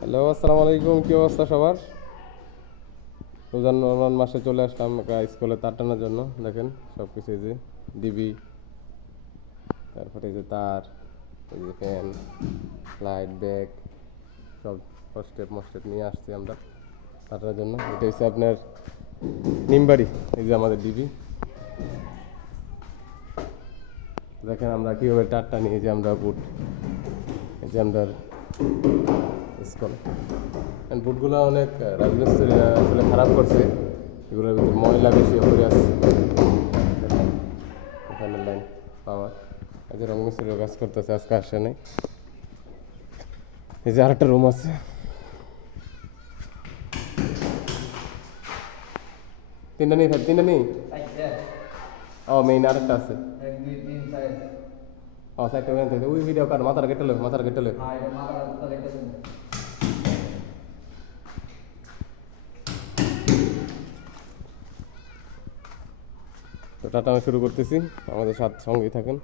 Hello, আসসালামু আলাইকুম, কি অবস্থা সবার? রোজান রমজান মাসে চলে আসলাম স্কুলে তার টানার জন্য, দেখেন সব কিছু যে ডিবি, তারপরে যে তার, এই যে ফ্যান, লাইট, ব্যাগ, সব স্টেপ মস্টেপ নিয়ে আসছি আমরা তার জন্য। এটা হচ্ছে আপনার নিমবাড়ি, এই যে আমাদের ডিবি। দেখেন আমরা কীভাবে টারটা নিয়ে যে আমরা বুট এই যে আমরা স্কুল। বুটগুলো অনেক আসলে খারাপ করছে। এগুলোর ভিতরে ময়লা বেশি করে আছে লাইন পাওয়ার রং কাজ করতেছে, আজকে আসে নাই। এই যে আরেকটা রুম আছে। তিনটা নেই তিনটা নেই? ও মেইন আরেকটা আছে। ও সাইডটা ওই ভিডিও কার মাথার কেটে লো মাথার কেটে লো। তো টাটা আমি শুরু করতেছি। আমাদের সাথে সঙ্গেই থাকেন।